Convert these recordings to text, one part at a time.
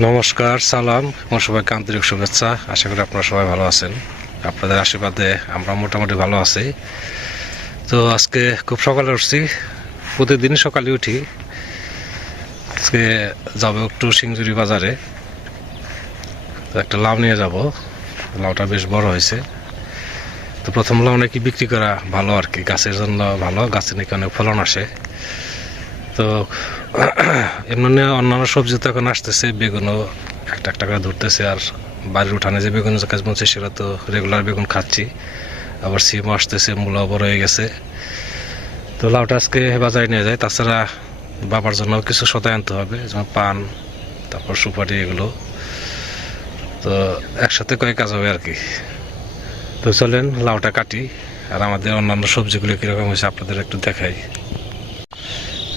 নমস্কার, সালাম। আমার সবাইকে আন্তরিক শুভেচ্ছা। আশা করি আপনারা সবাই ভালো আছেন। আপনাদের আশীর্বাদে আমরা মোটামুটি ভালো আছি। তো আজকে খুব সকালে উঠছি। প্রতিদিনই সকালে উঠি। আজকে যাব একটু সিংজুরি বাজারে। একটা লাউ নিয়ে যাব। লাউটা বেশ বড় হয়েছে। তো প্রথম লাউ নাকি বিক্রি করা ভালো আর কি। গাছের জন্য ভালো। গাছে নাকি অনেক ফলন আসে। তো এমনি অন্যান্য সবজি তো এখন আসতেছে, বেগুনও একটা একটা করে ধরতেছে, আর বাড়ির উঠানে যে বেগুন কাজ বলছে সেটা তো রেগুলার বেগুন খাচ্ছি। আবার সিম আসতেছে, মূলা বড় হয়ে গেছে। তো লাউটা আজকে বাজারে নিয়ে যায়, তাছাড়া বাবার জন্য কিছু সদাই আনতে হবে, যেমন পান, তারপর সুপারি এগুলো। তো একসাথে কয়েক কাজ হবে আর কি। তো চলেন, লাউটা কাটি, আর আমাদের অন্যান্য সবজিগুলো কীরকম হয়েছে আপনাদের একটু দেখাই।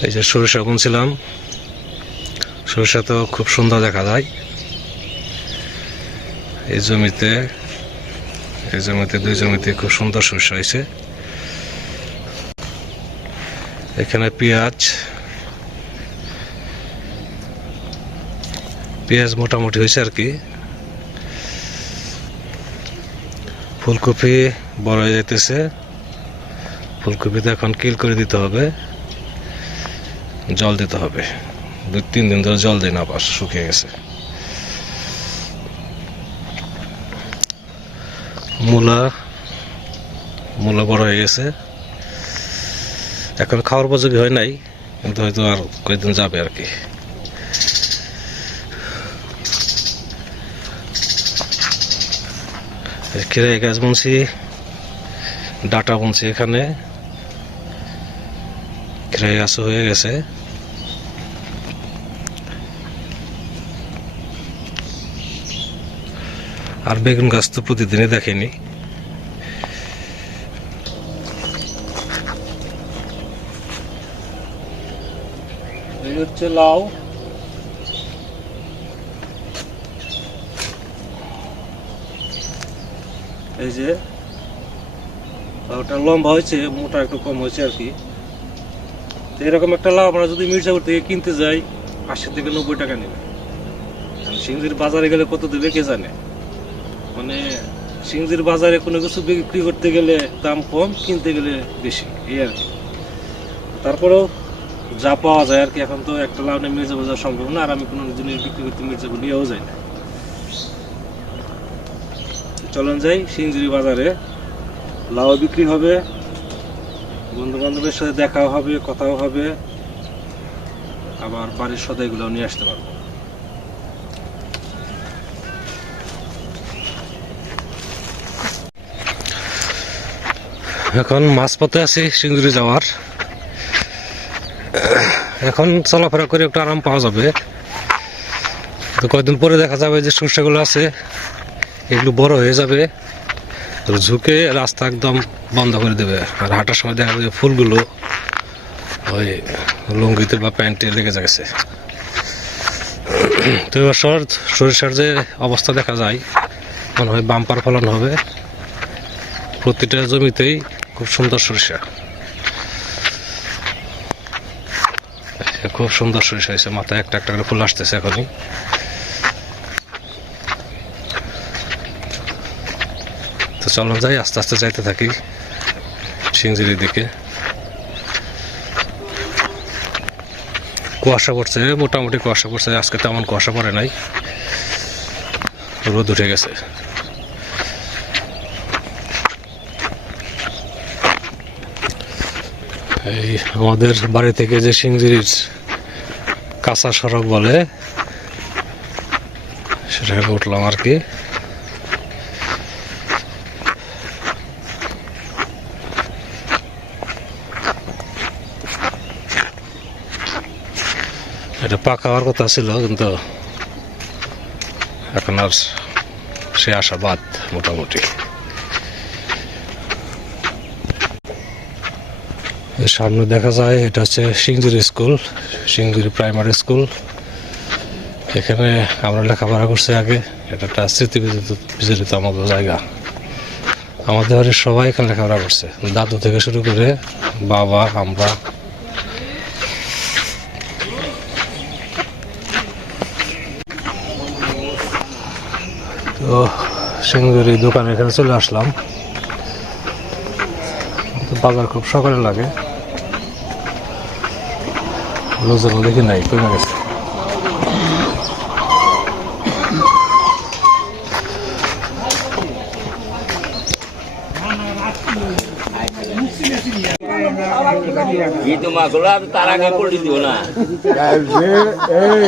এই যে সরিষা বুনছিলাম সরিষা তো খুব সুন্দর দেখা যায়। এই জমিতে এই জমিতে, দুই জমিতে খুব সুন্দর সরিষা হয়েছে। এখানে পেঁয়াজ পেঁয়াজ মোটামুটি হয়েছে আর কি। ফুলকপি বড় হয়ে যাইতেছে। ফুলকপিতে এখন কিল করে দিতে হবে। জল দিতে হবে। দুই তিন দিন ধরে জল দিই না, আবার শুকিয়ে গেছে। মূলা মূলা বড় হয়ে গেছে। এখন খাওয়ার উপযোগী হয় নাই, কিন্তু হয়তো আর কয়েকদিন যাবে আর কি। খিরাই গাছ বুনছি, ডাটা বুনছি এখানে। খিরাই গাছ হয়ে গেছে। আর বেগুন গাছ তো প্রতিদিনই দেখেনি। হচ্ছে লাউ। এই যে লাউটা লম্বা হয়েছে, মোটা একটু কম হয়েছে আর কি। এরকম একটা লাউ আমরা যদি মির্জাপুর থেকে কিনতে যাই আশি থেকে নব্বই টাকা নেবে। সিংজির বাজারে গেলে কত দেবে কে জানে? মানে সিংজির বাজারে কোনো কিছু বিক্রি করতে গেলে দাম কম, কিনতে গেলে বেশি, এই আর কি। তারপরেও যা পাওয়া যায় আর কি, এখন তো একটা লাউ নিয়ে মির্জাপুর যাওয়া সম্ভব না আর আমি কোনো জিনিস বিক্রি করতে মির্জাপুর নিয়েও যাই না। চলুন যাই সিংজুরি বাজারে। লাউ বিক্রি হবে বন্ধু বান্ধবের সাথে দেখাও হবে, কথাও হবে, আবার বাড়ির সদাইগুলোও নিয়ে আসতে পারব। এখন মাঝপথে আছি সিঙ্গুরি যাওয়ার। এখন চলাফেরা করে একটু আরাম পাওয়া যাবে। তো কয়েকদিন পরে দেখা যাবে যে সর্ষেগুলো আছে, এগুলো বড় হয়ে যাবে। ঝুঁকে রাস্তা একদম বন্ধ করে দেবে। আর হাঁটার সময় দেখা যাবে ফুলগুলো ওই লুঙ্গিতে বা প্যান্টে লেগে গেছে। তো এবার সরিষার যে অবস্থা দেখা যায়, মনে হয় বাম্পার ফলন হবে। প্রতিটা জমিতেই খুব সুন্দর সরিষা। খুব সুন্দর সরিষা হয়েছে, মাথায় একটা একটা করে ফুল আসতেছে এখনই। তো চলো যাই, আস্তে আস্তে যাইতে থাকি সিংজিরির দিকে কুয়াশা পড়ছে, মোটামুটি কুয়াশা পড়ছে, আজকে তেমন কুয়াশা পড়ে নাই। রোদ উঠে গেছে। এই আমাদের বাড়ি থেকে যে সিংজিরির কাঁচা সড়ক বলে সেটাকে উঠলাম আর কি। এটা পাকা হওয়ার কথা ছিল, কিন্তু এখন আর সে আশা বাদ মোটামুটি। সামনে দেখা যায়, এটা হচ্ছে Singjuri school Singjuri primary school এখানে আমরা লেখাপড়া করছি আগে, এটা একটা স্মৃতি বিজড়িত আমাদের জায়গা। আমাদের বাড়ির সবাই এখানে লেখাপড়া করছে। দাদু থেকে শুরু করে বাবা, আমরা। তো সিঙ্গুরি দোকান এখানে চলে আসলাম। বাজার খুব সকালে লাগে। লোকজন দেখি নাই কমে গেছে ei,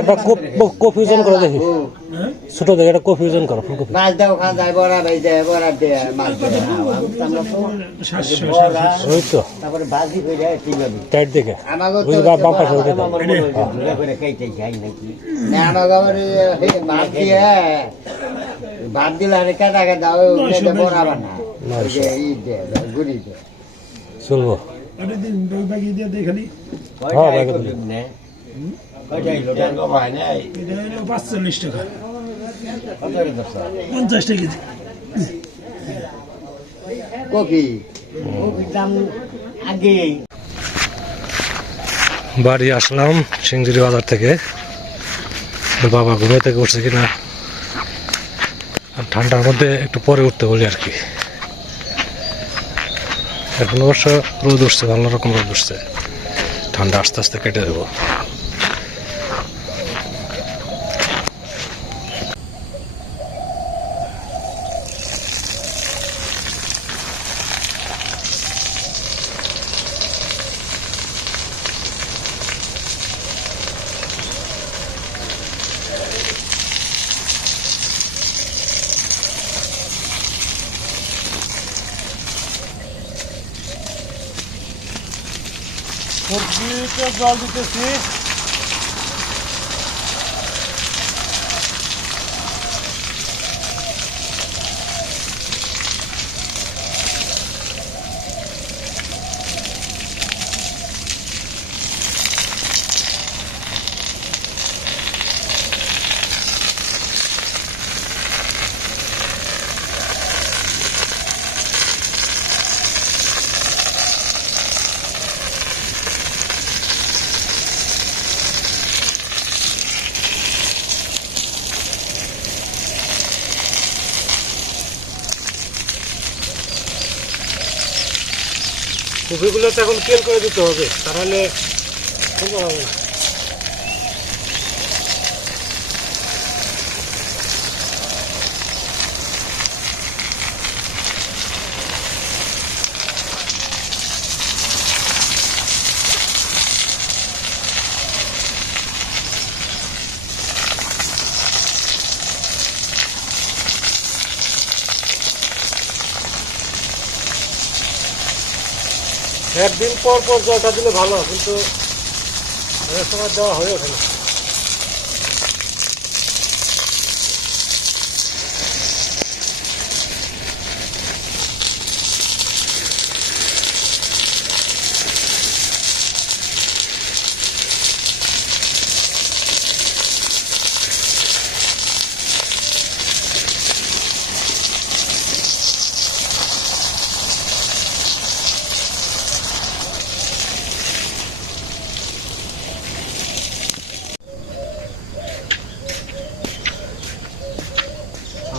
একটা কফিউজন করে দেখি। ছোট দেখে একটা কফিউজন করো ফুলকপি মাছ দাও খান যায় বড়া ভাই যায় বড়া দে মাছ ওই তো। তারপরে ভাজি করে ঠিক আছে টাইট দেখে ওই তো। বাম পাশে উঠে দাও ঘুরে করে খাইতে যাই নাকি। না আমাকে আবার মাছ দিয়ে ভাত দিলে আরে কাটা কাটা ওই বড়া বানা ওই দে গুড়ি দে চলবো আরে দিন ওই বাকি দিয়ে দে খালি। হ্যাঁ পাঁচচল্লিশ টাকা পঞ্চাশ টাকা কেজি। কপি দাম আগে। বাড়ি আসলাম সিংজুরি বাজার থেকে। তো বাবা ঘুমে থেকে উঠছে কিনা? আর ঠান্ডার মধ্যে একটু পরে উঠতে বলি আর কি। এখন অবশ্য রোদ উঠছে ভালো রকম রোদ উঠছে। ঠান্ডা আস্তে আস্তে কেটে দেবো। Biraz daha ötesi. কপিগুলো তো এখন তেল করে দিতে হবে তাহলে সুন্দর হবে একদিন পর পর জলটা দিলে ভালো কিন্তু সময় দেওয়া হয়ে ওঠে না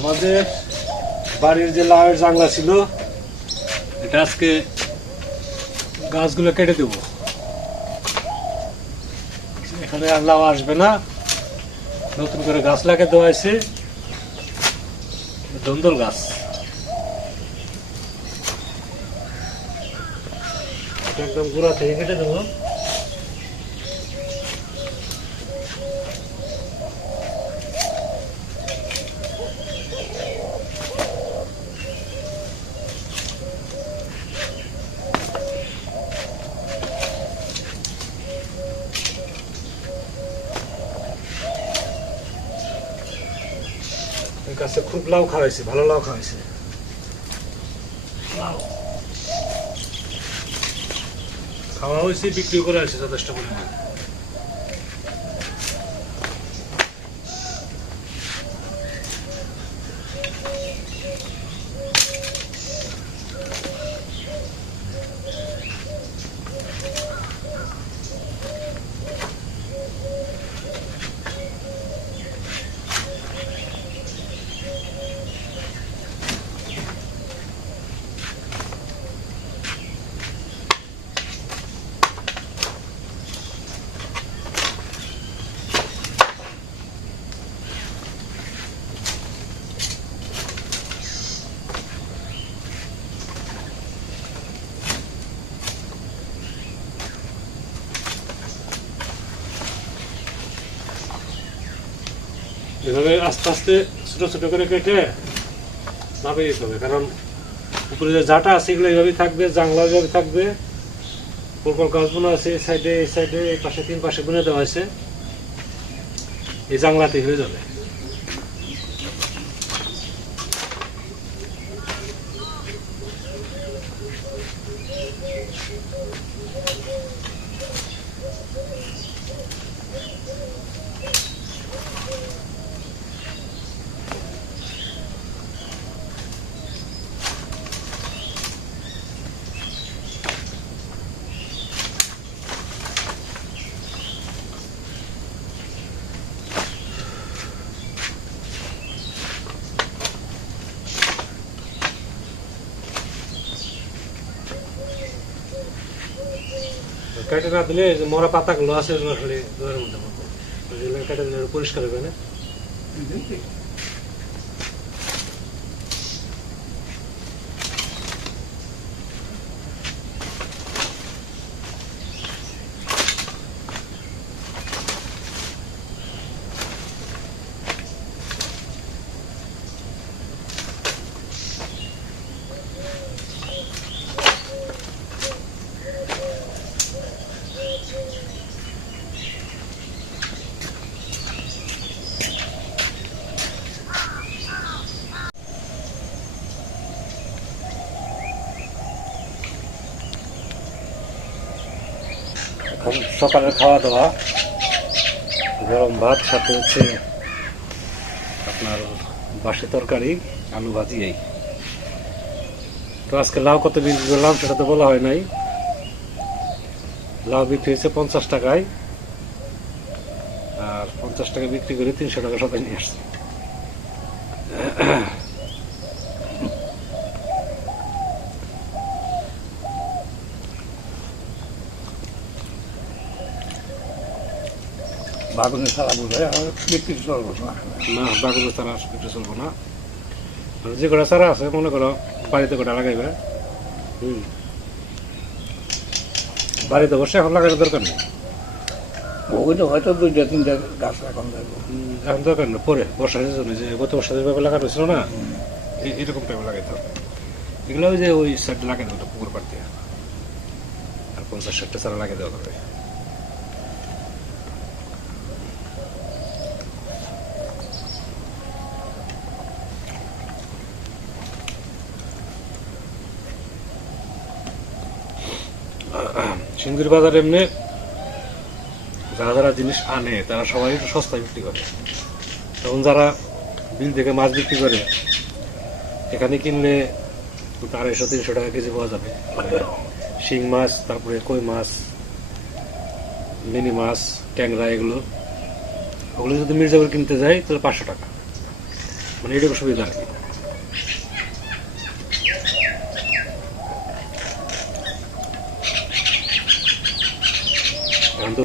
আমাদের বাড়ির যে লাউয়ের জাংলা ছিল, এটা আজকে গাছগুলো কেটে দেব। এখানে আর লাউ আসবে না। নতুন করে গাছ লাগিয়ে দেওয়া হয়েছে। দন্দল গাছ। একদম গোড়া থেকে কেটে দেবো। গাছে খুব লাউ খাওয়াইছে ভালো লাউ খাওয়াইছে। খাওয়া হয়েছে বিক্রি করে আসছে যথেষ্ট পরিমাণে। এভাবে আস্তে আস্তে ছোটো ছোটো করে কেটে নামিয়ে দিতে হবে। কারণ উপরে যে জাটা আছে, এগুলো এইভাবেই থাকবে জাংলা এইভাবে থাকবে। পরপর গাছ বোনা আছে, এই সাইডে এই সাইডে এই পাশে, তিন পাশে বুনে দেওয়া হয়েছে। এই জাংলাতে হয়ে যাবে। কেটে না দিলে যে মরা পাতাগুলো আছে পরিষ্কার হবে না? এখন সকালের খাওয়া দাওয়া গরম ভাত, সাথে হচ্ছে আপনার বাসি তরকারি, আলু ভাজি এই। তো আজকে লাউ কত বিক্রি করলাম সেটা তো বলা হয় নাই। লাউ বিক্রি হয়েছে পঞ্চাশ টাকায়, আর পঞ্চাশ টাকা বিক্রি করে তিনশো টাকা সবাই নিয়ে আসছে। বাগুনে সারা বোঝায় আর বিক্রি চলবো না। না বাগুলো চারা বিক্রি চলবো না। যে কটা চারা আছে মনে করো বাড়িতে কটা লাগাইবে হুম। বাড়িতে বসে এখন লাগানোর দরকার নেই? ওই তো হয়তো দুইটা তিনটা গাছ এখন যাব এখন দরকার নেই পরে বর্ষার জন্য যে গত বর্ষা যেভাবে লাগানো হয়েছিল না এরকম টাইপে লাগাইতে হবে। এগুলো ওই যে ওই সাইড দেবো পুকুর পাড় দিয়ে। আর পঞ্চাশ ষাটটা চারা লাগিয়ে দেওয়া হবে সিন্ধুর বাজার এমনি যারা যারা জিনিস আনে, তারা সবাই একটু সস্তায় বিক্রি করে। তখন যারা বিল থেকে মাছ বিক্রি করে, এখানে কিনলে আড়াইশো তিনশো টাকা কেজি পাওয়া যাবে। শিং মাছ, তারপরে কই মাছ, মিনি মাছ, ট্যাংরা এগুলো, ওগুলো যদি মির্জাপুর কিনতে যাই তাহলে পাঁচশো টাকা। মানে এটুকু সুবিধা আর কি।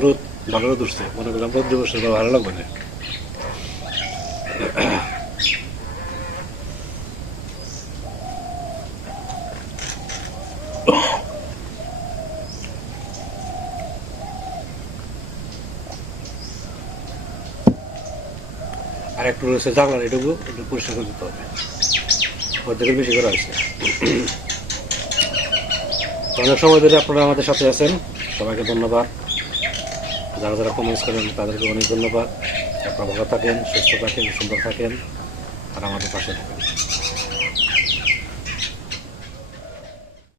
রোদ ভালো রোদ উঠছে মনে করলাম রোদ বসে ভালো লাগবে না। আর একটু রয়েছে জানলার এটুকু একটু পরিষ্কার করে দিতে হবে। অর্ধেকের বেশি অনেক সময় ধরে আপনারা আমাদের সাথে আছেন। সবাইকে ধন্যবাদ। যারা যারা কমেন্টস করেন, তাদেরকে অনেক ধন্যবাদ। আপনারা ভালো থাকেন, সুস্থ থাকেন, সুন্দর থাকেন, আর আমাদের পাশে থাকেন।